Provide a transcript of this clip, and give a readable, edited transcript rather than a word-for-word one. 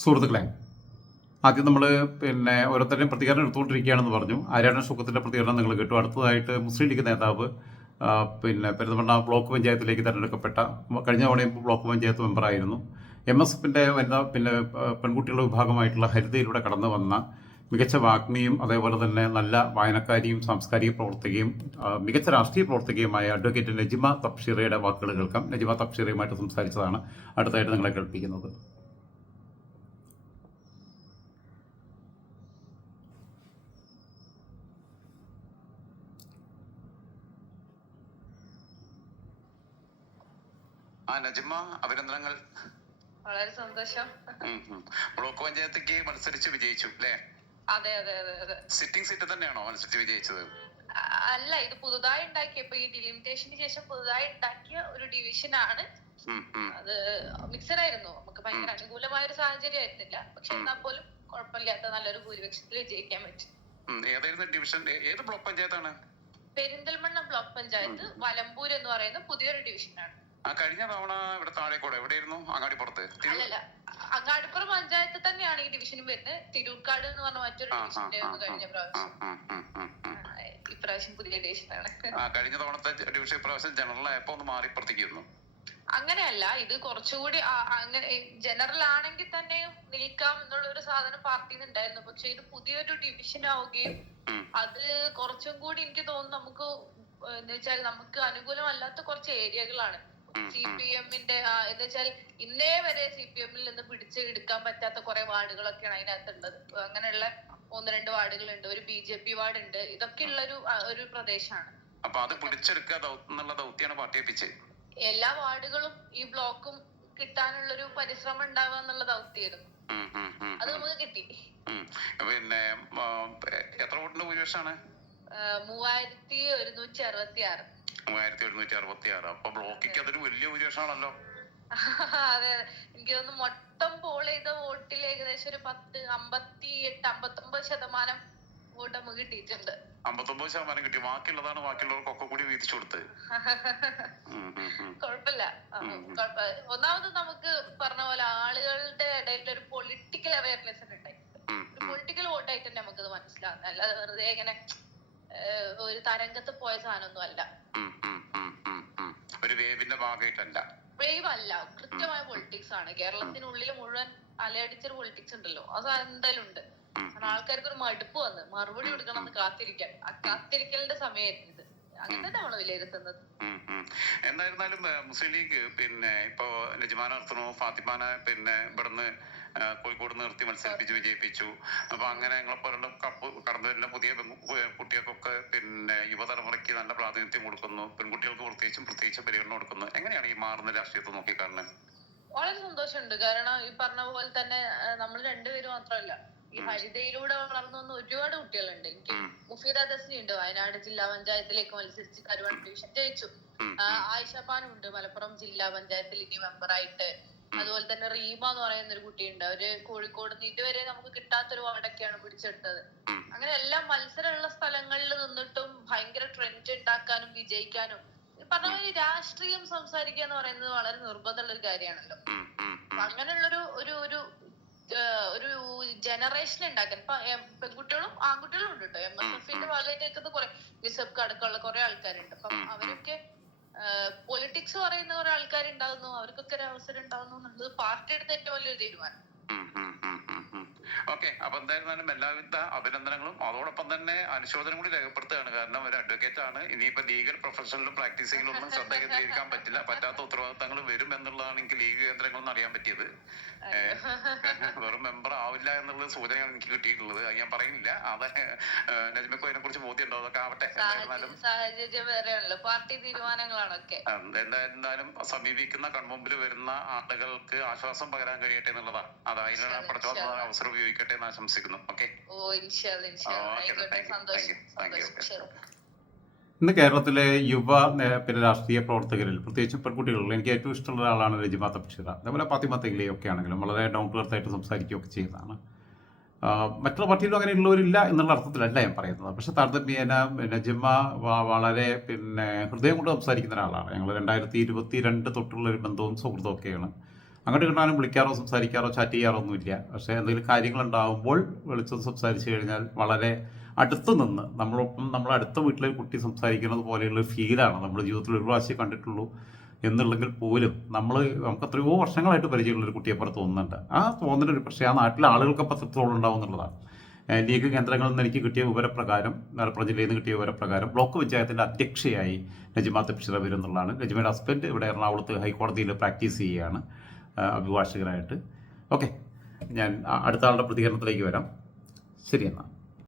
സുഹൃത്തുക്കളെ, ആദ്യം നമ്മൾ ഓരോരുത്തരുടെയും പ്രതികരണം എടുത്തുകൊണ്ടിരിക്കുകയാണെന്ന് പറഞ്ഞു. ആര്യാടൻ ഷുക്കത്തിൻ്റെ പ്രതികരണം നിങ്ങൾ കേട്ടു. അടുത്തതായിട്ട് മുസ്ലിം ലീഗ് നേതാവ് പെരുന്തമണ്ണ ബ്ലോക്ക് പഞ്ചായത്തിലേക്ക് തിരഞ്ഞെടുക്കപ്പെട്ട, കഴിഞ്ഞ തവണയും ബ്ലോക്ക് പഞ്ചായത്ത് മെമ്പറായിരുന്നു, MSFൻ്റെ വനിതാ പെൺകുട്ടികളുടെ വിഭാഗമായിട്ടുള്ള ഹരിതയിലൂടെ കടന്നു വന്ന മികച്ച വാഗ്മിയും അതേപോലെ തന്നെ നല്ല വായനക്കാരിയും സാംസ്കാരിക പ്രവർത്തകയും മികച്ച രാഷ്ട്രീയ പ്രവർത്തകയുമായ അഡ്വക്കേറ്റ് നജിമ തബ്ഷീറയുടെ വാക്കുകൾ കേൾക്കാം. നജിമ തബ്ഷീറയുമായിട്ട് സംസാരിച്ചതാണ് അടുത്തായിട്ട് നിങ്ങളെ കേൾപ്പിക്കുന്നത്. നജിമ, അഭിനന്ദനങ്ങൾ. വളരെ സന്തോഷം. ബ്ലോക്ക് പഞ്ചായത്തേക്ക് മത്സരിച്ച് വിജയിച്ചു അല്ലേ? അതെ അതെ അതെ അതെ. സിറ്റിംഗ് സീറ്റ് തന്നെയാണോ മത്സരിച്ച് വിജയിച്ചത്? അല്ല, ഇത് പുതുതായി ഉണ്ടാക്കിയ, ഇപ്പൊ ഈ ഡിലിമിറ്റേഷന് ശേഷം പുതുതായി ഉണ്ടാക്കിയ ഒരു ഡിവിഷൻ ആണ്. അത് മിക്സഡ് ആയിരുന്നു. നമുക്ക് ഭയങ്കര അനുകൂലമായ ഒരു സാഹചര്യം ആയിരുന്നില്ല. പക്ഷെ എന്നാൽ പോലും കുഴപ്പമില്ലാത്ത നല്ലൊരു ഭൂരിപക്ഷത്തിൽ വിജയിക്കാൻ പറ്റും. ഏതായിരുന്നു ഡിവിഷൻ? ഏത് ബ്ലോക്ക് പഞ്ചായത്താണ്? പെരിന്തൽമണ്ണ ബ്ലോക്ക് പഞ്ചായത്ത് വലമ്പൂർ എന്ന് പറയുന്ന പുതിയൊരു ഡിവിഷനാണ്. കഴിഞ്ഞ തവണ ഇവിടെ താഴേക്കോടെ എവിടെയായിരുന്നു? അങ്ങാടിപ്പുറത്ത്? അല്ലല്ല, അങ്ങാടിപ്പുറം പഞ്ചായത്ത് തന്നെയാണ് ഈ ഡിവിഷനും വരുന്നത്. തിരൂർക്കാട് എന്ന് പറഞ്ഞ മറ്റൊരു ഡിവിഷന്റെ കഴിഞ്ഞ പ്രാവശ്യം. ഇപ്രാവശ്യം പുതിയ ഡിവിഷനാണ്. കഴിഞ്ഞ തവണത്തെ ഡിവിഷൻ ഇപ്രാവശ്യം ജനറൽ ആയപ്പോ ഒന്ന് മാറി പ്രവർത്തിക്കുന്നു. അങ്ങനെയല്ല, ഇത് കുറച്ചുകൂടി അങ്ങനെ ജനറൽ ആണെങ്കിൽ തന്നെ നിൽക്കാം എന്നുള്ള ഒരു സാധനം പാർട്ടിയിൽ ഉണ്ടായിരുന്നു. പക്ഷെ ഇത് പുതിയൊരു ഡിവിഷൻ ആവുകയും അത് കുറച്ചും കൂടി എനിക്ക് തോന്നുന്നു നമുക്ക് എന്ന് വെച്ചാൽ നമുക്ക് അനുകൂലമല്ലാത്ത കുറച്ച് ഏരിയകളാണ്. CPM-ന്റെ എന്ന് വെച്ചാൽ ഇന്നേ വരെ CPM-ൽ നിന്ന് പിടിച്ചെടുക്കാൻ പറ്റാത്ത കുറെ വാർഡുകളൊക്കെയാണ് അതിനകത്തുള്ളത്. അങ്ങനെയുള്ള 1-2 വാർഡുകളുണ്ട്, ഒരു BJP വാർഡ് ഉണ്ട്. ഇതൊക്കെ ഉള്ള ഒരു പ്രദേശമാണ്. അപ്പൊ അത് പിടിച്ചെടുക്കാന്നുള്ള ദൗത്യാണ് പാർട്ടി ഏൽപ്പിച്ചത്. എല്ലാ വാർഡുകളും ഈ ബ്ലോക്കും കിട്ടാനുള്ളൊരു പരിശ്രമം ഉണ്ടാവുക എന്നുള്ള ദൗത്യമായിരുന്നു. അത് നമുക്ക് കിട്ടി. പിന്നെ എത്ര വോട്ടിന്റെ ഭൂരിപക്ഷമാണ്? 3166. 3166. അപ്പൊ ബ്ലോക്കിക്ക് അതൊരു വലിയ ഭൂരിപക്ഷമാണല്ലോ. അതെ, എനിക്ക് തോന്നുന്നു മൊത്തം പോൾ ചെയ്ത വോട്ടിൽ ഏകദേശം ഒരു 58-59% വോട്ട് നമുക്ക് കിട്ടിയിട്ടുണ്ട്. 59% കിട്ടി. ബാക്കിയുള്ളതാണ് ബാക്കിയുള്ളവർക്കൊക്കെ കൂടി വീതിച്ചു കൊടുത്ത്. കുഴപ്പമില്ല. ഒന്നാമത് നമുക്ക് പറഞ്ഞ പോലെ ആളുകളുടെ ഇടയിൽ ഒരു പൊളിറ്റിക്കൽ അവയർനെസ് ഉണ്ടായി. ഒരു പൊളിറ്റിക്കൽ വോട്ടായിട്ട് തന്നെ നമുക്കത് മനസ്സിലാവുന്നത്. അല്ലാതെ വെറുതെ ഇങ്ങനെ ഒരു തരംഗത്ത് പോയ സാധനമൊന്നും അല്ല. ഒരു വേവിന്റെ ഭാഗമായിട്ടല്ല. വേവ് അല്ല, കൃത്യമായ പൊളിറ്റിക്സ് ആണ്. കേരളത്തിനുള്ളിൽ മുഴുവൻ അലയടിച്ചൊരു പൊളിറ്റിക്സ് ഉണ്ടല്ലോ, അത് എന്തായാലും ഉണ്ട്. കാരണം ആൾക്കാർക്ക് ഒരു മടുപ്പ് വന്ന് മറുപടി കൊടുക്കണം എന്ന് കാത്തിരിക്കാൻ, ആ കാത്തിരിക്കലിന്റെ സമയമായിരുന്നു ഇത്. അങ്ങനെ തന്നെ നമ്മള് വിലയിരുത്തുന്നത്. എന്തായിരുന്നാലും മുസ്ലിം ലീഗ് ഇപ്പൊ നജ്മാനെ നിർത്തുന്നു, ഫാത്തിമാനെ ഇവിടുന്ന് കോഴിക്കോട് നിർത്തി മത്സരിപ്പിച്ച് വിജയിപ്പിച്ചു. അപ്പൊ അങ്ങനെ കപ്പ് കടന്നു വരുന്ന പുതിയ കുട്ടികൾക്കൊക്കെ യുവതലമുറയ്ക്ക് നല്ല പ്രാതിനിധ്യം കൊടുക്കുന്നു, പെൺകുട്ടികൾക്ക് പ്രത്യേകിച്ച് പരിഗണന കൊടുക്കുന്നു. എങ്ങനെയാണ് ഈ മാറുന്ന രാഷ്ട്രീയത്തെ നോക്കിക്കാണുന്നത്? വളരെ സന്തോഷമുണ്ട്. കാരണം ഈ പറഞ്ഞ പോലെ തന്നെ നമ്മൾ രണ്ടുപേരും മാത്രമല്ല, ഈ ഹരിതയിലൂടെ വളർന്നു വന്ന ഒരുപാട് കുട്ടികളുണ്ട്. എനിക്ക് മുഫീദ ദസ്നി ഉണ്ട്, വയനാട് ജില്ലാ പഞ്ചായത്തിലേക്ക് മത്സരിച്ച് കരുവൺ ഡിവിഷൻ ജയിച്ചു. ആയിഷപ്പാനും ഉണ്ട്, മലപ്പുറം ജില്ലാ പഞ്ചായത്തിൽ ഇനി മെമ്പറായിട്ട്. അതുപോലെ തന്നെ റീമ എന്ന് പറയുന്ന ഒരു കുട്ടിയുണ്ട്, അവര് കോഴിക്കോട് നിന്ന് ഇതുവരെ നമുക്ക് കിട്ടാത്തൊരു വാർഡൊക്കെയാണ് പിടിച്ചെടുത്തത്. അങ്ങനെ എല്ലാം മത്സരമുള്ള സ്ഥലങ്ങളിൽ നിന്നിട്ടും ഭയങ്കര ട്രെൻഡ് ഉണ്ടാക്കാനും വിജയിക്കാനും പറഞ്ഞ പോലെ രാഷ്ട്രീയം സംസാരിക്കുക എന്ന് പറയുന്നത് വളരെ നിർബന്ധമുള്ള ഒരു കാര്യമാണല്ലോ. അങ്ങനെയുള്ളൊരു ഒരു ഒരു ഒരു ജനറേഷൻ ഉണ്ടാക്കാൻ ഇപ്പൊ പെൺകുട്ടികളും ആൺകുട്ടികളും ഉണ്ട് കേട്ടോ. MSF-ന്റെ ഭാഗമായിട്ട് നിൽക്കുന്ന കുറെ ബിസബ്ക്ക് അടക്കമുള്ള കുറെ ആൾക്കാരുണ്ട്. അപ്പം അവരൊക്കെ പൊളിറ്റിക്സ് പറയുന്ന കുറെ ആൾക്കാരുണ്ടാവുന്നു, അവർക്കൊക്കെ ഒരു അവസരം ഉണ്ടാവുന്നു എന്നുള്ളത് പാർട്ടി എടുത്ത ഏറ്റവും വലിയൊരു തീരുമാനം. ഓക്കെ, അപ്പൊ എന്തായിരുന്നാലും എല്ലാവിധ അഭിനന്ദനങ്ങളും അതോടൊപ്പം തന്നെ അനുശോചനം കൂടി രേഖപ്പെടുത്തുകയാണ്. കാരണം ഒരു അഡ്വക്കേറ്റ് ആണ്. ഇനിയിപ്പോ ലീഗൽ പ്രൊഫഷണലും പ്രാക്ടീസിംഗിലൊന്നും ശ്രദ്ധ കേന്ദ്രീകരിക്കാൻ പറ്റാത്ത ഉത്തരവാദിത്തങ്ങൾ വരും എന്നുള്ളതാണ് എനിക്ക് ലീഗ് കേന്ദ്രങ്ങളൊന്നും അറിയാൻ പറ്റിയത്. വെറും മെമ്പർ ആവില്ല എന്നുള്ള സൂചനയാണ് എനിക്ക് കിട്ടിയിട്ടുള്ളത്. അത് ഞാൻ പറയുന്നില്ല. അത് നജ്മയ്ക്ക് അതിനെ കുറിച്ച് ബോധ്യം ഉണ്ടോ? അതൊക്കെ ആവട്ടെ. എന്തായിരുന്നാലും സമീപിക്കുന്ന കൺമുമ്പിൽ വരുന്ന ആളുകൾക്ക് ആശ്വാസം പകരാൻ കഴിയട്ടെ എന്നുള്ളതാണ്. അത് അതിനുള്ള അവസരം ഉപയോഗിക്കട്ടെ എന്ന് ആശംസിക്കുന്നു. ഓക്കെ, ഇന്ന് കേരളത്തിലെ യുവ രാഷ്ട്രീയ പ്രവർത്തകരിൽ പ്രത്യേകിച്ച് പെൺകുട്ടികളിൽ എനിക്ക് ഏറ്റവും ഇഷ്ടമുള്ള ഒരാളാണ് നജിമ തബ്ഷീറ. അതേപോലെ ഫാത്തിമ തെഗ്ലിയൊക്കെ ആണെങ്കിലും വളരെ ഡൗൺ ടു എർത്ത് ആയിട്ട് സംസാരിക്കുകയൊക്കെ ചെയ്യുന്നതാണ്. മറ്റുള്ള പാർട്ടിയിലും അങ്ങനെയുള്ളവരില്ല എന്നുള്ള അർത്ഥത്തിലല്ല ഞാൻ പറയുന്നത്. പക്ഷെ താരതമ്യേന നജിമ വളരെ ഹൃദയം കൊണ്ട് സംസാരിക്കുന്ന ഒരാളാണ്. ഞങ്ങൾ 2022 തൊട്ടുള്ള ഒരു ബന്ധവും സൗഹൃദവും ഒക്കെയാണ്. അങ്ങോട്ട് കിട്ടാനും വിളിക്കാറോ സംസാരിക്കാറോ ചാറ്റ് ചെയ്യാറോ ഒന്നുമില്ല. പക്ഷേ എന്തെങ്കിലും കാര്യങ്ങളുണ്ടാകുമ്പോൾ വിളിച്ചത് സംസാരിച്ച് കഴിഞ്ഞാൽ വളരെ അടുത്ത് നിന്ന് നമ്മളൊപ്പം നമ്മളെ അടുത്ത വീട്ടിലെ കുട്ടി സംസാരിക്കുന്നത് പോലെയുള്ള ഫീലാണ് നമ്മൾ ജീവിതത്തിൽ ഒരു പ്രാവശ്യം കണ്ടിട്ടുള്ളൂ എന്നുള്ളെങ്കിൽ പോലും നമുക്ക് എത്രയോ വർഷങ്ങളായിട്ട് പരിചയമുള്ളൊരു കുട്ടിയെ പോലെ തോന്നുന്നുണ്ട്. ആ തോന്നലൊരു പക്ഷേ ആ നാട്ടിലെ ആളുകൾക്കപ്പം എത്രത്തോളം ഉണ്ടാവും എന്നുള്ളതാണ്. ലീഗ് കേന്ദ്രങ്ങളിൽ നിന്ന് എനിക്ക് കിട്ടിയ വിവരപ്രകാരം, മലപ്പുറം ജില്ലയിൽ നിന്ന് കിട്ടിയ വിവരപ്രകാരം ബ്ലോക്ക് പഞ്ചായത്തിൻ്റെ അധ്യക്ഷയായി നജിമ തബ്ഷിറ വരും എന്നുള്ളതാണ്. നജിമയുടെ ഹസ്ബൻഡ് ഇവിടെ എറണാകുളത്ത് ഹൈക്കോടതിയിൽ പ്രാക്ടീസ് ചെയ്യുകയാണ് അഭിഭാഷകരായിട്ട്. ഓക്കെ, ഞാൻ അടുത്ത ആളുടെ പ്രതികരണത്തിലേക്ക് വരാം. ശരി എന്നാൽ.